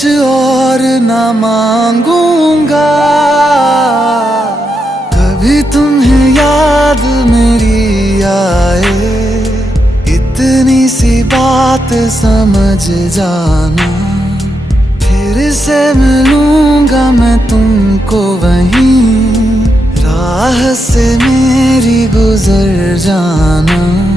कुछ और ना मांगूंगा, कभी तुम्हें याद मेरी आए, इतनी सी बात समझ जाना। फिर से मिलूंगा मैं तुमको वहीं, राह से मेरी गुजर जाना।